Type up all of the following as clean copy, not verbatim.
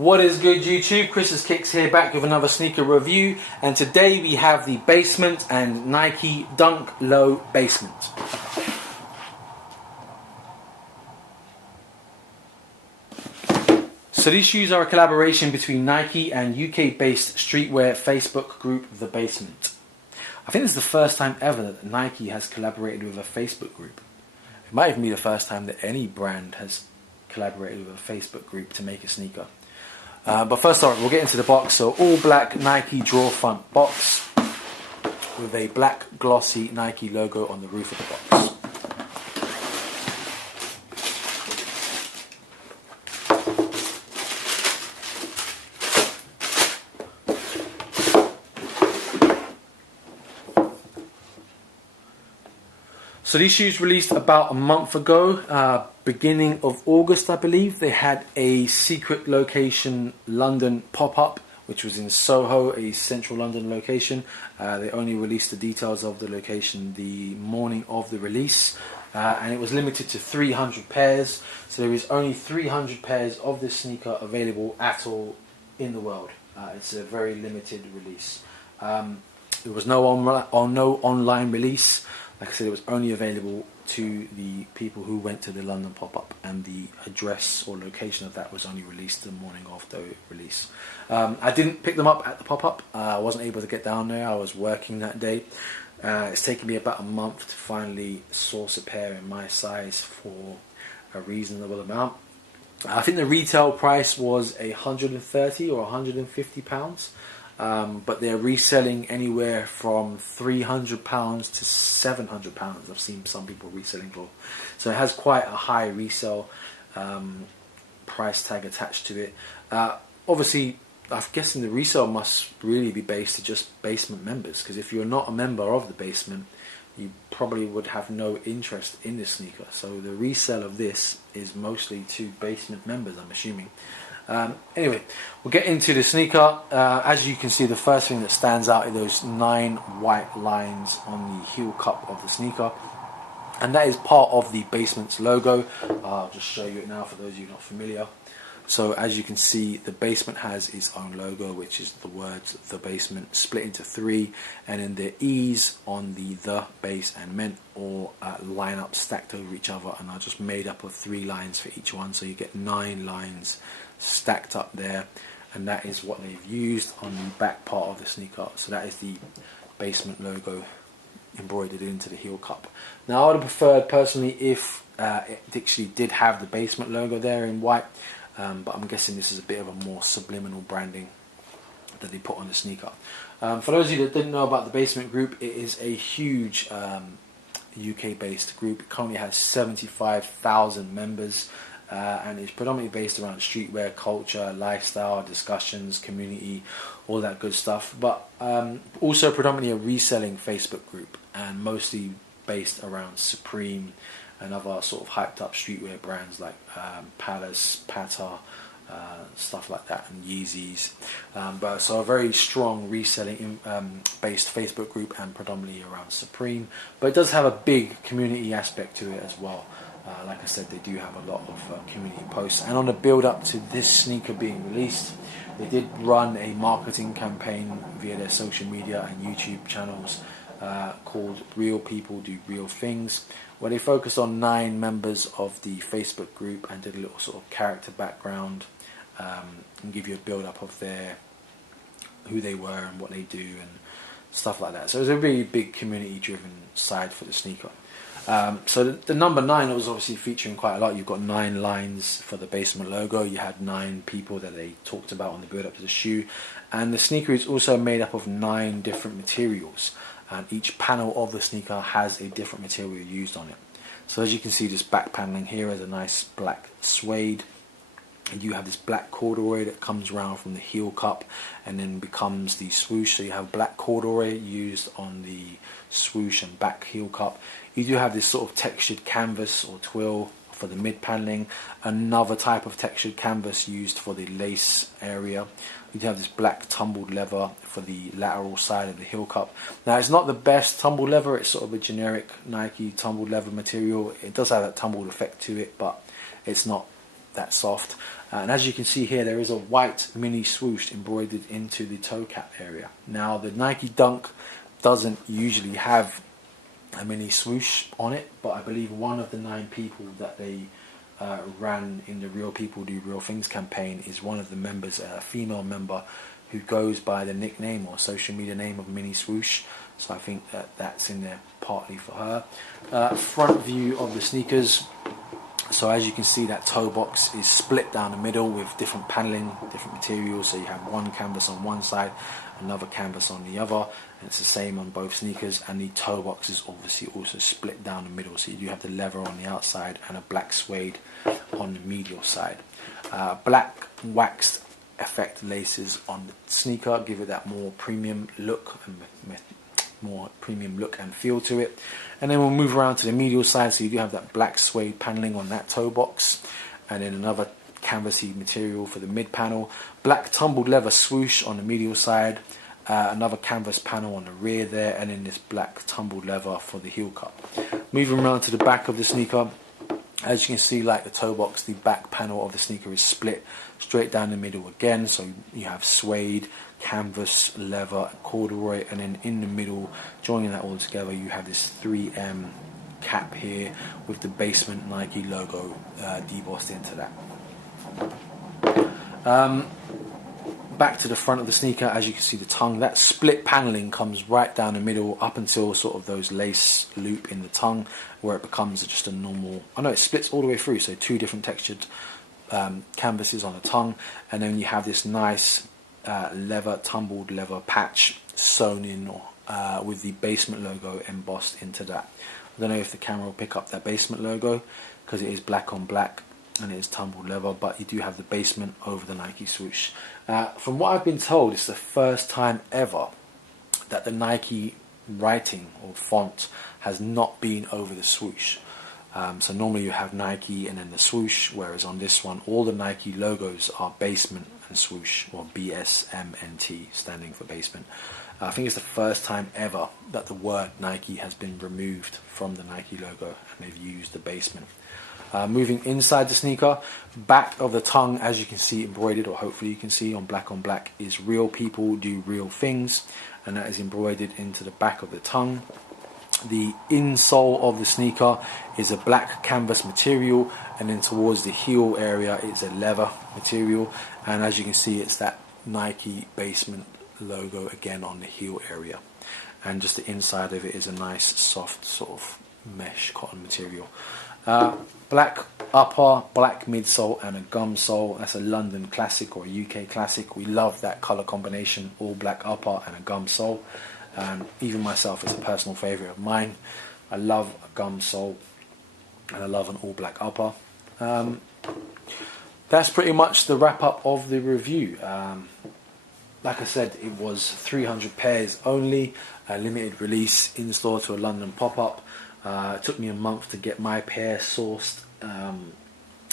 What is good, YouTube? Chris's Kicks here, back with another sneaker review, and today we have the Basement and Nike Dunk Low Basement. So these shoes are a collaboration between Nike and UK-based streetwear Facebook group The Basement. I think this is the first time ever that Nike has collaborated with a Facebook group. It might even be the first time that any brand has collaborated with a Facebook group to make a sneaker. But first off, we'll get into the box. So all black Nike draw front box with a black glossy Nike logo on the roof of the box. So these shoes released about a month ago, beginning of August I believe. They had a secret location London pop-up, which was in Soho, a central London location. They only released the details of the location the morning of the release, and it was limited to 300 pairs. So there is only 300 pairs of this sneaker available at all in the world. It's a very limited release. There was no online release. Like I said, it was only available to the people who went to the London pop-up, and the address or location of that was only released the morning of the release. I didn't pick them up at the pop-up. I wasn't able to get down there. I was working that day. It's taken me about a month to finally source a pair in my size for a reasonable amount. I think the retail price was £130 or £150. But they're reselling anywhere from £300 to £700. I've seen some people reselling for. So it has quite a high resale price tag attached to it. Obviously, I'm guessing the resale must really be based to just Basement members, because if you're not a member of the Basement, you probably would have no interest in this sneaker. So the resale of this is mostly to Basement members, I'm assuming. Anyway, we'll get into the sneaker. As you can see, the first thing that stands out are those 9 white lines on the heel cup of the sneaker, and that is part of the Basement's logo. I'll just show you it now for those of you not familiar. So as you can see, the Basement has its own logo, which is the words The Basement split into 3, and then the E's on the base and meant all line up stacked over each other, and are just made up of 3 lines for each one, so you get 9 lines stacked up there, and that is what they've used on the back part of the sneaker. So that is the Basement logo embroidered into the heel cup. Now I would have preferred personally if it actually did have the Basement logo there in white, but I'm guessing this is a bit of a more subliminal branding that they put on the sneaker. For those of you that didn't know about the Basement group, it is a huge UK based group. It currently has 75,000 members. And it's predominantly based around streetwear culture, lifestyle, discussions, community, all that good stuff, but also predominantly a reselling Facebook group, and mostly based around Supreme and other sort of hyped up streetwear brands like Palace, Pata, stuff like that, and Yeezys. But so a very strong reselling based Facebook group, and predominantly around Supreme, but it does have a big community aspect to it as well. Like I said, they do have a lot of community posts, and on the build up to this sneaker being released, they did run a marketing campaign via their social media and YouTube channels called Real People Do Real Things, where they focused on 9 members of the Facebook group and did a little sort of character background and give you a build up of who they were and what they do and stuff like that. So it was a really big community driven side for the sneaker. So the number 9 was obviously featuring quite a lot. You've got 9 lines for the Basement logo. You had 9 people that they talked about on the build up to the shoe, and the sneaker is also made up of 9 different materials, and each panel of the sneaker has a different material used on it. So as you can see, this back paneling here is a nice black suede, and you have this black corduroy that comes around from the heel cup and then becomes the swoosh. So you have black corduroy used on the swoosh and back heel cup. You do have this sort of textured canvas or twill for the mid paneling, another type of textured canvas used for the lace area. You do have this black tumbled leather for the lateral side of the heel cup. Now it's not the best tumbled leather, it's sort of a generic Nike tumbled leather material. It does have that tumbled effect to it, but it's not that soft. And as you can see here, there is a white mini swoosh embroidered into the toe cap area. Now the Nike Dunk doesn't usually have a mini swoosh on it, but I believe one of the 9 people that they ran in the Real People Do Real Things campaign is one of the members, a female member, who goes by the nickname or social media name of Mini Swoosh. So I think that that's in there partly for her. Front view of the sneakers. So as you can see, that toe box is split down the middle with different paneling, different materials. So you have one canvas on one side, another canvas on the other, and it's the same on both sneakers. And the toe box is obviously also split down the middle. So you do have the leather on the outside and a black suede on the medial side. Black waxed effect laces on the sneaker give it that more premium look and feel to it. And then we'll move around to the medial side. So you do have that black suede paneling on that toe box, and then another canvasy material for the mid panel, black tumbled leather swoosh on the medial side, another canvas panel on the rear there, and then this black tumbled leather for the heel cup. Moving around to the back of the sneaker, as you can see, like the toe box, the back panel of the sneaker is split straight down the middle again. So you have suede, canvas, leather, corduroy, and then in the middle, joining that all together, you have this 3M cap here with the Basement Nike logo debossed into that. Back to the front of the sneaker, as you can see, the tongue, that split paneling comes right down the middle up until sort of those lace loop in the tongue, where it becomes just a normal, it splits all the way through, so 2 different textured canvases on the tongue, and then you have this nice tumbled leather patch sewn in with the Basement logo embossed into that. I don't know if the camera will pick up that Basement logo because it is black on black and it is tumbled leather, but you do have the Basement over the Nike swoosh. From what I've been told, it's the first time ever that the Nike writing or font has not been over the swoosh. So normally you have Nike and then the swoosh, whereas on this one all the Nike logos are Basement and swoosh, or BSMNT, standing for Basement. I think it's the first time ever that the word Nike has been removed from the Nike logo and they've used the Basement. Moving inside the sneaker, back of the tongue, as you can see embroidered, or hopefully you can see on black, is Real People Do Real Things, and that is embroidered into the back of the tongue. The insole of the sneaker is a black canvas material, and then towards the heel area it's a leather material, and as you can see it's that Nike Basement logo again on the heel area, and just the inside of it is a nice soft sort of mesh cotton material. Black upper, black midsole, and a gum sole. That's a London classic or a UK classic. We love that colour combination, all black upper and a gum sole. Even myself, it's a personal favourite of mine. I love a gum sole and I love an all black upper. That's pretty much the wrap up of the review. Like I said, it was 300 pairs only, a limited release in store to a London pop-up. It took me a month to get my pair sourced.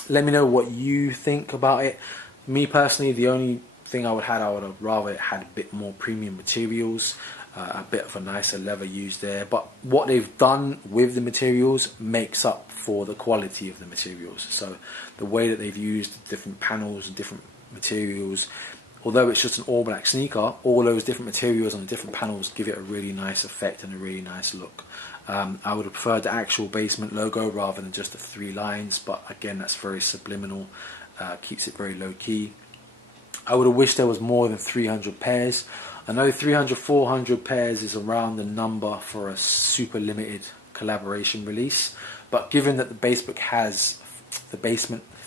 Let me know what you think about it. Me personally, the only thing I would have rather it had a bit more premium materials, a bit of a nicer leather used there, but what they've done with the materials makes up for the quality of the materials. So the way that they've used different panels and different materials, although it's just an all black sneaker, all those different materials on the different panels give it a really nice effect and a really nice look. I would have preferred the actual Basement logo rather than just the 3 lines, but again, that's very subliminal, keeps it very low key. I would have wished there was more than 300 pairs. I know 300, 400 pairs is around the number for a super limited collaboration release, but given that the Basement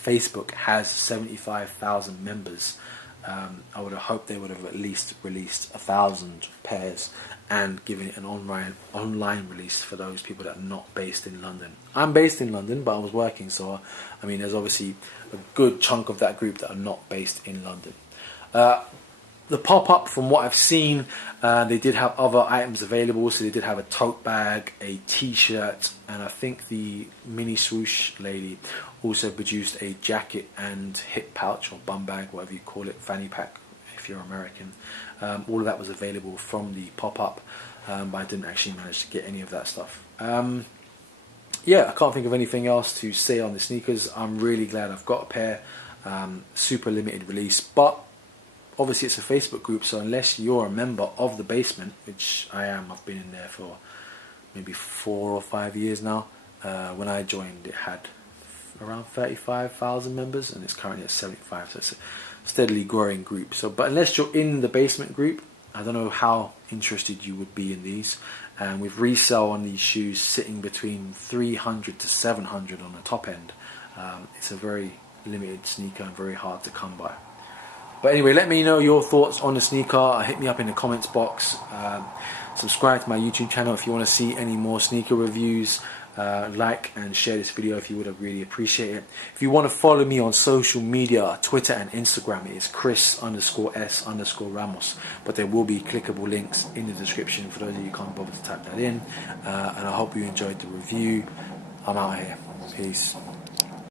Facebook has 75,000 members, I would have hoped they would have at least released 1,000 pairs and given it an online release for those people that are not based in London. I'm based in London, but I was working, so I mean there's obviously a good chunk of that group that are not based in London. The pop-up, from what I've seen, they did have other items available. So they did have a tote bag, a t-shirt, and I think the mini swoosh lady also produced a jacket and hip pouch or bum bag, whatever you call it, fanny pack if you're American. All of that was available from the pop-up, but I didn't actually manage to get any of that stuff. yeah, I can't think of anything else to say on the sneakers. I'm really glad I've got a pair. Super limited release, but obviously it's a Facebook group, so unless you're a member of the basement, which I am, I've been in there for maybe 4 or 5 years now. When I joined, it had around 35,000 members, and it's currently at 75, so it's a steadily growing group. So, but unless you're in the basement group, I don't know how interested you would be in these. And with resale on these shoes sitting between 300 to 700 on the top end, it's a very limited sneaker and very hard to come by. But anyway, let me know your thoughts on the sneaker. Hit me up in the comments box. Subscribe to my YouTube channel if you want to see any more sneaker reviews. Like and share this video if you would. I'd really appreciate it. If you want to follow me on social media, Twitter and Instagram, it is Chris_S_Ramos. But there will be clickable links in the description for those of you who can't bother to type that in. And I hope you enjoyed the review. I'm out here. Peace.